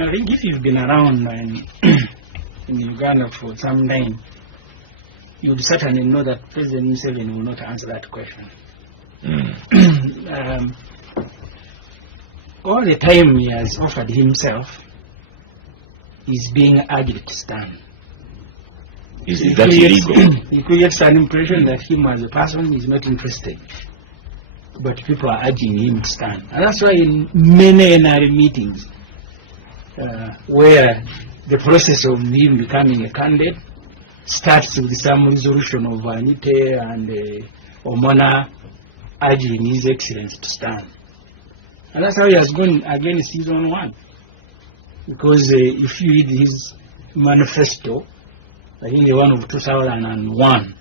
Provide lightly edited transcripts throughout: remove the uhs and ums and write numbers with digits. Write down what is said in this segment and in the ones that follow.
I think if you've been around in Uganda for some time, you would certainly know that President Museveni will not answer that question. All the time he has offered himself is being urged to stand. Is that illegal? He creates an impression that him as a person is not interested, but people are urging him to stand. And that's why in many NRA meetings, where the process of him becoming a candidate starts with some resolution of Anite and Omona urging His Excellency to stand. And that's how he has gone against his own one. Because if you read his manifesto, I think the one of 2001,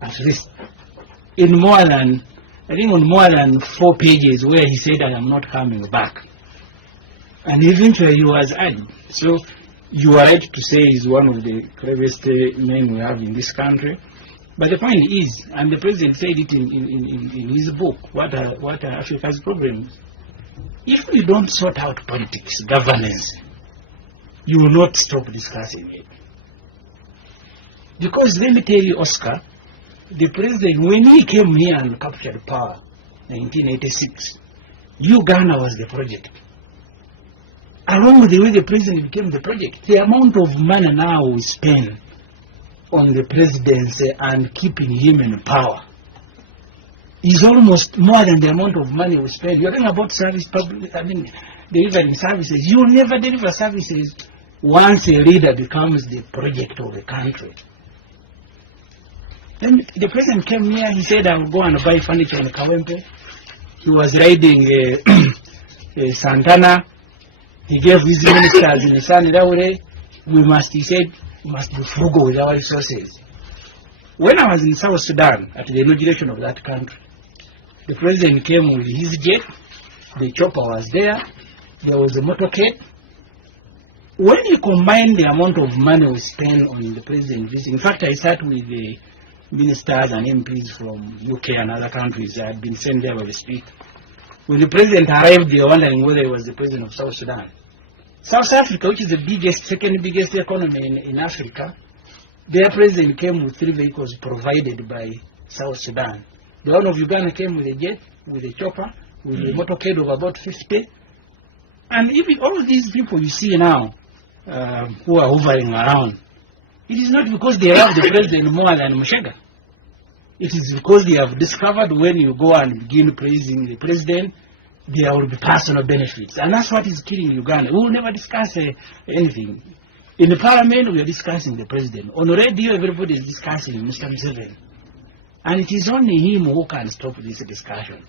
at least, on more than 4 pages where he said, I am not coming back. And eventually he was added. So you are right to say he's one of the cleverest men we have in this country. But the point is, and the President said it in his book, what are Africa's problems? If we don't sort out politics, governance, you will not stop discussing it. Because let me tell you, Oscar, the President, when he came here and captured power, 1986, Uganda was the project. Along with the way the President became the project, the amount of money now we spend on the presidency and keeping him in power is almost more than the amount of money we spend. You're talking about service, delivering services. You will never deliver services once a leader becomes the project of the country. Then the President came here, he said, I will go and buy furniture in Kawempe. He was riding Santana. He gave his ministers in the Saniraure. He said, we must be frugal with our resources. When I was in South Sudan at the inauguration of that country, the President came with his jet, the chopper was there was a motorcade. When you combine the amount of money we spend on the President visit, in fact I sat with the ministers and MPs from UK and other countries that had been sent there by the Speaker. When the President arrived, they were wondering whether he was the President of South Sudan. South Africa, which is the second biggest economy in Africa, their President came with 3 vehicles provided by South Sudan. The one of Uganda came with a jet, with a chopper, with a motorcade of about 50. And even all these people you see now who are hovering around, it is not because they love the President more than Mushega. It is because they have discovered when you go and begin praising the President, there will be personal benefits. And that's what is killing Uganda. We will never discuss anything. In the parliament, we are discussing the President. On the radio, everybody is discussing Mr. Museveni. And it is only him who can stop this discussion.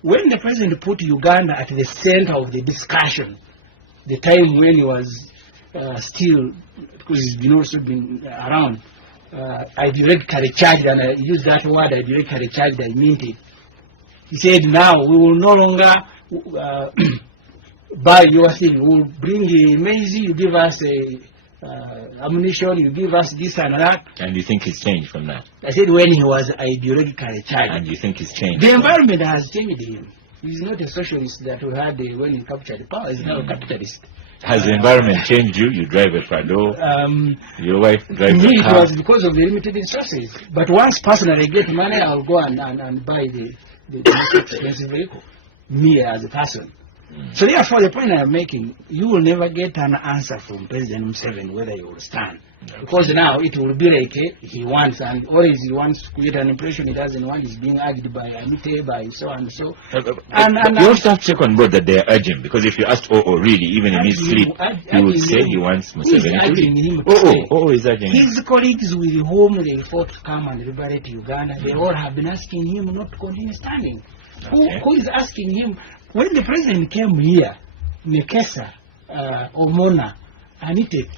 When the President put Uganda at the center of the discussion, the time when he was still, because he's also been around, ideologically charged, and I use that word, ideologically charged, I meant it. He said, now we will no longer buy your thing. We will bring the maize, you give us ammunition, you give us this and that. And you think he's changed from that? I said when he was ideologically charged. And you think he's changed? The environment has changed him. He's not a socialist that we had when he captured power. He's now a capitalist. Has the environment changed you? You drive a Prado, your wife drives a car. It was because of the limited resources. But once personally I get money, I'll go and buy the most expensive vehicle, me as a person. So therefore, the point I am making, you will never get an answer from President Museveni whether he will stand. Because now it will be like he wants, and always he wants to create an impression he doesn't want. He's being urged by Anite, by so and so. And you also have to check on board that they are urging, because if you asked really, even in his sleep, he would say he wants Museveni to leave. Is urging him. His colleagues with whom they fought to come and liberate Uganda, they all have been asking him not to continue standing. Who is asking him? When the President came here, Nekesa, Omona, Anite,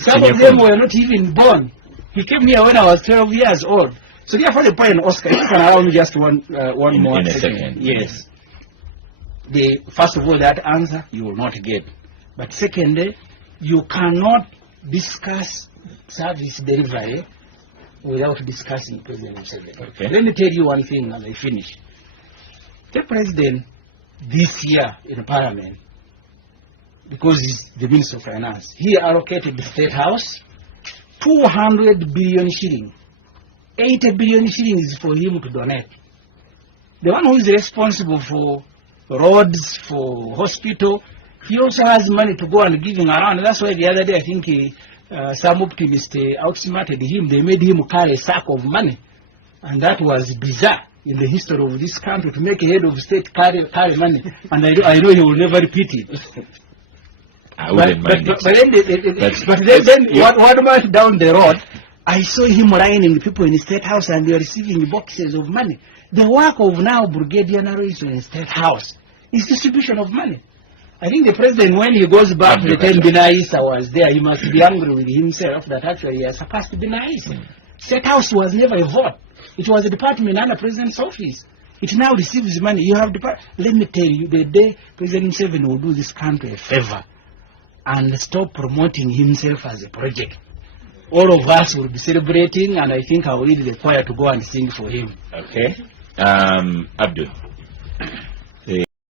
some of them were not even born. He came here when I was 12 years old. So therefore the point, Oscar, you can allow me just one more second. Yes. First of all, that answer you will not get. But secondly, you cannot discuss service delivery without discussing President Museveni. Okay. Let me tell you one thing as I finish. The President this year in Parliament because he's the Minister of Finance. He allocated the State House 200 billion shillings. 80 billion shillings is for him to donate. The one who is responsible for roads, for hospital, he also has money to go and give him around. That's why the other day I think some optimists outsmarted him. They made him carry a sack of money. And that was bizarre in the history of this country, to make a head of state carry money. And I know he will never repeat it. I wouldn't mind it. But then one month down the road, I saw him lining people in the State House and they were receiving boxes of money. The work of now Brigadier Narrows in the State House is distribution of money. I think the president, when he goes back to the time Binaisa was there, he must be angry with himself that actually he has surpassed Binaisa. State House was never a vote. It was a department under the president's office. It now receives money. You have let me tell you, the day President Museveni will do this country a favor and stop promoting himself as a project, all of us will be celebrating, and I think I will lead the choir to go and sing for him. Okay. Abdul.